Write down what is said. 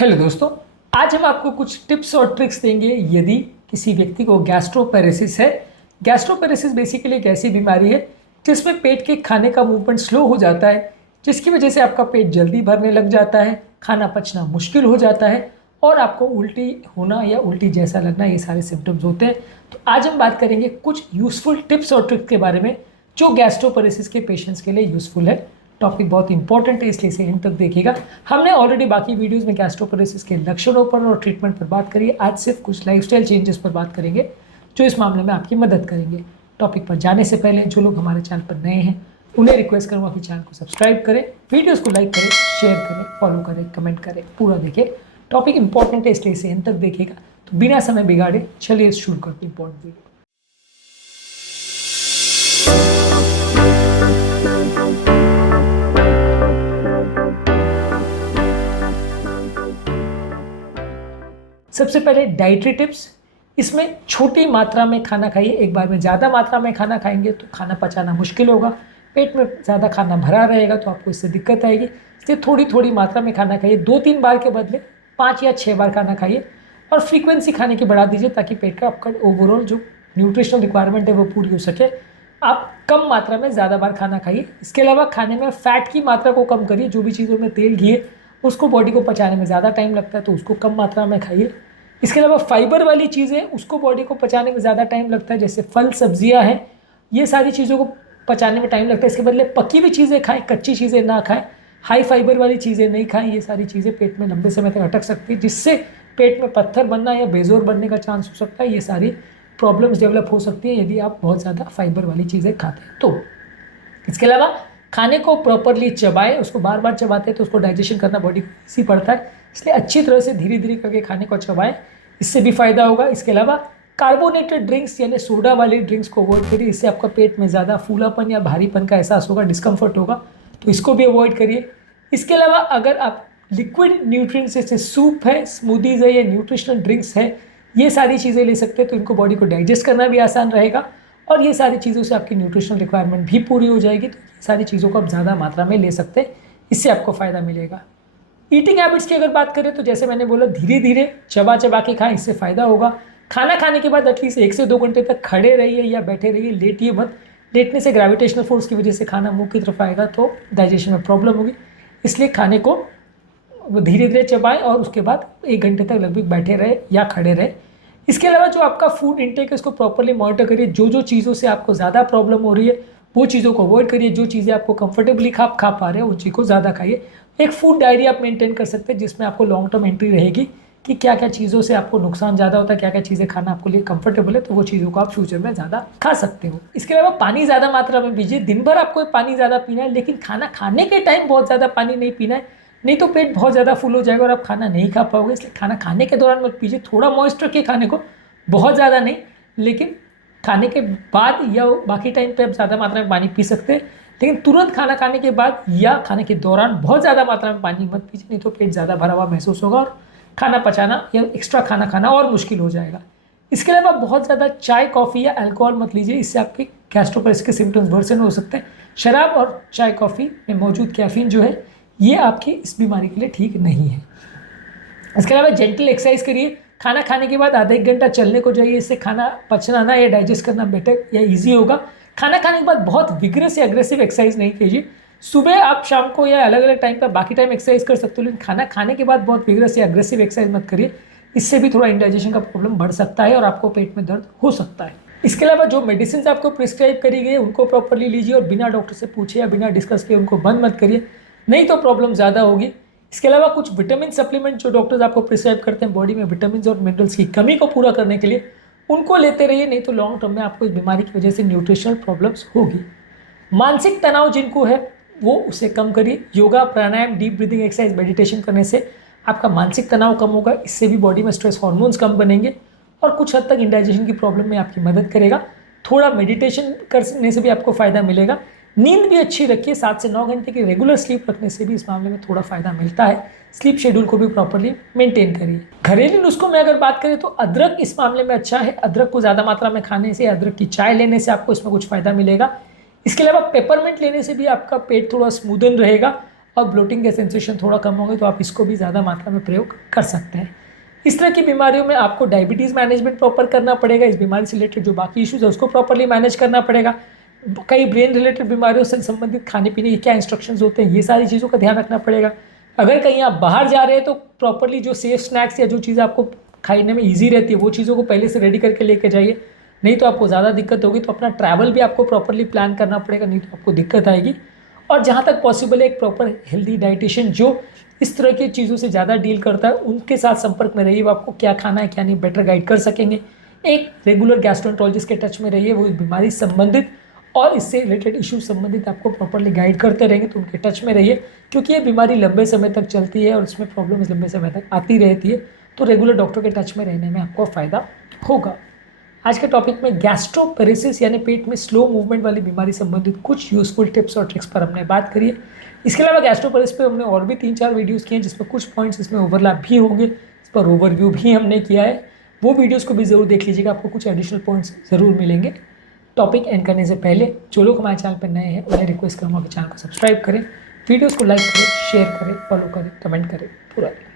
Hello दोस्तों, आज हम आपको कुछ टिप्स और ट्रिक्स देंगे यदि किसी व्यक्ति को गैस्ट्रोपेरेसिस है। गैस्ट्रोपेरेसिस बेसिकली एक ऐसी बीमारी है जिसमें पेट के खाने का मूवमेंट स्लो हो जाता है, जिसकी वजह से आपका पेट जल्दी भरने लग जाता है, खाना पचना मुश्किल हो जाता है और आपको उल्टी होना या उल्टी जैसा लगना, ये सारे सिम्टम्स होते हैं। तो आज हम बात करेंगे कुछ यूज़फुल टिप्स और ट्रिक्स के बारे में जो गैस्ट्रोपेरेसिस के पेशेंट्स के लिए यूज़फुल है। टॉपिक बहुत इंपॉर्टेंट है, इसलिए इसे एंड तक देखिएगा। हमने ऑलरेडी बाकी वीडियोस में गैस्ट्रोपेरेसिस के लक्षणों पर और ट्रीटमेंट पर बात करी है। आज सिर्फ कुछ लाइफस्टाइल चेंजेस पर बात करेंगे जो इस मामले में आपकी मदद करेंगे। टॉपिक पर जाने से पहले जो लोग हमारे चैनल पर नए हैं उन्हें रिक्वेस्ट करूँगा कि चैनल को सब्सक्राइब करें, वीडियोज़ को लाइक करें, शेयर करें, फॉलो करें, कमेंट करें, पूरा देखें। टॉपिक इंपॉर्टेंट है, इसलिए इसे एंड तक देखिएगा। तो बिना समय बिगाड़े चलिए शुरू करते हैं इंपॉर्टेंट वीडियो। सबसे पहले डाइटरी टिप्स। इसमें छोटी मात्रा में खाना खाइए। एक बार में ज़्यादा मात्रा में खाना खाएंगे तो खाना पचाना मुश्किल होगा, पेट में ज़्यादा खाना भरा रहेगा तो आपको इससे दिक्कत आएगी। इसलिए थोड़ी थोड़ी मात्रा में खाना खाइए। 2-3 बार के बदले 5 या 6 बार खाना खाइए और फ्रीक्वेंसी खाने की बढ़ा दीजिए ताकि पेट का आपका ओवरऑल जो न्यूट्रिशनल रिक्वायरमेंट है वो पूरी हो सके। आप कम मात्रा में ज़्यादा बार खाना खाइए। इसके अलावा खाने में फ़ैट की मात्रा को कम करिए। जो भी चीज़ों में तेल घी है उसको बॉडी को पचाने में ज़्यादा टाइम लगता है तो उसको कम मात्रा में खाइए। इसके अलावा फाइबर वाली चीज़ें उसको बॉडी को पचाने में ज़्यादा टाइम लगता है, जैसे फल सब्जियां हैं, ये सारी चीज़ों को पचाने में टाइम लगता है। इसके बदले पकी हुई चीज़ें खाएं, कच्ची चीज़ें ना खाएं, हाई फाइबर वाली चीज़ें नहीं खाएं। ये सारी चीज़ें पेट में लंबे समय तक अटक सकती है जिससे पेट में पत्थर बनना या बेजोर बनने का चांस हो सकता है। ये सारी प्रॉब्लम्स डेवलप हो सकती हैं यदि आप बहुत ज़्यादा फाइबर वाली चीज़ें खाते हैं तो। इसके अलावा खाने को प्रॉपरली चबाएं। उसको बार बार चबाते हैं तो उसको डाइजेशन करना बॉडी को ईजी पड़ता है, इसलिए अच्छी तरह से धीरे धीरे करके खाने को चबाएं, इससे भी फायदा होगा। इसके अलावा कार्बोनेटेड ड्रिंक्स यानी सोडा वाली ड्रिंक्स को अवॉइड करिए। इससे आपका पेट में ज़्यादा फूलापन या भारीपन का एहसास होगा, डिस्कम्फर्ट होगा, तो इसको भी अवॉइड करिए। इसके अलावा अगर आप लिक्विड न्यूट्रिएंट्स जैसे सूप है, स्मूदीज़ है या न्यूट्रिशनल ड्रिंक्स है, ये सारी चीज़ें ले सकते हैं तो इनको बॉडी को डाइजेस्ट करना भी आसान रहेगा और ये सारी चीज़ों से आपकी न्यूट्रिशनल रिक्वायरमेंट भी पूरी हो जाएगी। तो ये सारी चीज़ों को आप ज़्यादा मात्रा में ले सकते हैं, इससे आपको फ़ायदा मिलेगा। ईटिंग हैबिट्स की अगर बात करें तो जैसे मैंने बोला, धीरे धीरे चबा चबा के खाएं, इससे फ़ायदा होगा। खाना खाने के बाद एटलीस्ट 1 से 2 घंटे तक खड़े रहिए या बैठे रहिए, लेटिए मत। लेटने से ग्रेविटेशनल फोर्स की वजह से खाना मुंह की तरफ आएगा तो डाइजेशन में प्रॉब्लम होगी, इसलिए खाने को धीरे धीरे चबाएं और उसके बाद 1 घंटे तक लगभग बैठे रहे या खड़े रहे। इसके अलावा जो आपका फूड इंटेक है उसको प्रॉपरली मॉनिटर करिए। जो चीज़ों से आपको ज़्यादा प्रॉब्लम हो रही है वो चीज़ों को अवॉइड करिए। जो चीज़ें आपको कंफर्टेबली खा पा रहे हो उन चीज़ को ज़्यादा खाइए। एक फूड डायरी आप मेंटेन कर सकते हैं जिसमें आपको लॉन्ग टर्म एंट्री रहेगी कि क्या क्या चीज़ों से आपको नुकसान ज़्यादा होता है, क्या क्या चीज़ें खाना आपको लिए कंफर्टेबल है, तो वो चीज़ों को आप फ्यूचर में ज़्यादा खा सकते हो। इसके अलावा पानी ज़्यादा मात्रा में पीजिए। दिन भर आपको पानी ज़्यादा पीना है, लेकिन खाना खाने के टाइम बहुत ज़्यादा पानी नहीं पीना है, नहीं तो पेट बहुत ज़्यादा फुल हो जाएगा और आप खाना नहीं खा पाओगे। इसलिए खाना खाने के दौरान मत पीजिए। थोड़ा मॉइस्ट रखिए खाने को, बहुत ज़्यादा नहीं, लेकिन खाने के बाद या बाकी टाइम पे आप ज़्यादा मात्रा में पानी पी सकते हैं, लेकिन तुरंत खाना खाने के बाद या खाने के दौरान बहुत ज़्यादा मात्रा में पानी मत पीजिए, नहीं तो पेट ज़्यादा भरा हुआ महसूस होगा और खाना पचाना या एक्स्ट्रा खाना खाना और मुश्किल हो जाएगा। इसके अलावा बहुत ज़्यादा चाय, कॉफ़ी या अल्कोहल मत लीजिए, इससे आपके गैस्ट्रोपेरेसिस के सिम्टम्स वर्सन हो सकते हैं। शराब और चाय कॉफ़ी में मौजूद कैफीन जो है ये आपकी इस बीमारी के लिए ठीक नहीं है। इसके अलावा जेंटल एक्सरसाइज करिए। खाना खाने के बाद आधा 1 घंटा चलने को जाइए, इससे खाना पचना ना या डाइजेस्ट करना बेटर या ईजी होगा। खाना खाने के बाद बहुत विग्रेस या अग्रेसिव एक्सरसाइज नहीं कीजिए। सुबह आप शाम को या अलग अलग टाइम पर बाकी टाइम एक्सरसाइज कर सकते हो, लेकिन खाना खाने के बाद बहुत विग्रेस या अग्रेसिव एक्सरसाइज मत करिए, इससे भी थोड़ा इंडाइजेशन का प्रॉब्लम बढ़ सकता है और आपको पेट में दर्द हो सकता है। इसके अलावा जो मेडिसिन आपको प्रिस्क्राइब करी गई उनको प्रॉपरली लीजिए और बिना डॉक्टर से पूछे या बिना डिस्कस किए उनको बंद मत करिए, नहीं तो प्रॉब्लम ज़्यादा होगी। इसके अलावा कुछ विटामिन सप्लीमेंट जो डॉक्टर्स आपको प्रिस्क्राइब करते हैं बॉडी में विटामिन और मिनरल्स की कमी को पूरा करने के लिए, उनको लेते रहिए, नहीं तो लॉन्ग टर्म में आपको इस बीमारी की वजह से न्यूट्रिशनल प्रॉब्लम्स होगी। मानसिक तनाव जिनको है वो उसे कम करिए। योगा, प्राणायाम, डीप ब्रीदिंग एक्सरसाइज, मेडिटेशन करने से आपका मानसिक तनाव कम होगा, इससे भी बॉडी में स्ट्रेस हार्मोन्स कम बनेंगे और कुछ हद तक इंडाइजेशन की प्रॉब्लम में आपकी मदद करेगा। थोड़ा मेडिटेशन करने से भी आपको फ़ायदा मिलेगा। नींद भी अच्छी रखिए। 7 से 9 घंटे की रेगुलर स्लीप रखने से भी इस मामले में थोड़ा फ़ायदा मिलता है। स्लीप शेड्यूल को भी प्रॉपरली मेंटेन करिए। घरेलू नुस्खों में अगर बात करें तो अदरक इस मामले में अच्छा है। अदरक को ज़्यादा मात्रा में खाने से, अदरक की चाय लेने से आपको इसमें कुछ फ़ायदा मिलेगा। इसके अलावा पेपरमिंट लेने से भी आपका पेट थोड़ा स्मूदन रहेगा और ब्लोटिंग के सेंसेशन थोड़ा कम होंगे तो आप इसको भी ज़्यादा मात्रा में प्रयोग कर सकते हैं। इस तरह की बीमारियों में आपको डायबिटीज़ मैनेजमेंट प्रॉपर करना पड़ेगा, इस बीमारी से रिलेटेड जो बाकी इश्यूज़ है उसको प्रॉपरली मैनेज करना पड़ेगा। कई ब्रेन रिलेटेड बीमारियों से संबंधित खाने पीने के क्या इंस्ट्रक्शंस होते हैं, ये सारी चीज़ों का ध्यान रखना पड़ेगा। अगर कहीं आप बाहर जा रहे हैं तो प्रॉपरली जो सेफ स्नैक्स या जो चीज़ आपको खाने में ईजी रहती है वो चीज़ों को पहले से रेडी करके लेके जाइए, नहीं तो आपको ज़्यादा दिक्कत होगी। तो अपना ट्रैवल भी आपको प्रॉपरली प्लान करना पड़ेगा, नहीं तो आपको दिक्कत आएगी। और जहाँ तक पॉसिबल है एक प्रॉपर हेल्दी डाइटिशियन जो इस तरह की चीज़ों से ज़्यादा डील करता है उनके साथ संपर्क में रहिए, वो आपको क्या खाना है क्या नहीं बेटर गाइड कर सकेंगे। एक रेगुलर गैस्ट्रोएंटरोलॉजिस्ट के टच में रहिए, वो इस बीमारी संबंधित और इससे रिलेटेड इश्यूज संबंधित आपको प्रॉपरली गाइड करते रहेंगे, तो उनके टच में रहिए, क्योंकि ये बीमारी लंबे समय तक चलती है और इसमें प्रॉब्लम्स लंबे समय तक आती रहती है। तो रेगुलर डॉक्टर के टच में रहने में आपको फ़ायदा होगा। आज के टॉपिक में गैस्ट्रोपेरेसिस यानी पेट में स्लो मूवमेंट वाली बीमारी संबंधित कुछ यूजफुल टिप्स और ट्रिक्स पर हमने बात करी है। इसके अलावा गैस्ट्रोपेरेसिस पे हमने और भी 3-4 वीडियोस किए हैं जिसमें कुछ पॉइंट्स इसमें ओवरलैप भी होंगे, इस पर ओवरव्यू भी हमने किया है। वो वीडियोस को भी ज़रूर देख लीजिएगा, आपको कुछ एडिशनल पॉइंट्स ज़रूर मिलेंगे। टॉपिक एंड करने से पहले जो लोग हमारे चैनल पर नए हैं उन्हें रिक्वेस्ट करूँगा कि चैनल को सब्सक्राइब करें, वीडियोज़ को लाइक करें, शेयर करें, फॉलो करें, कमेंट करें पूरा।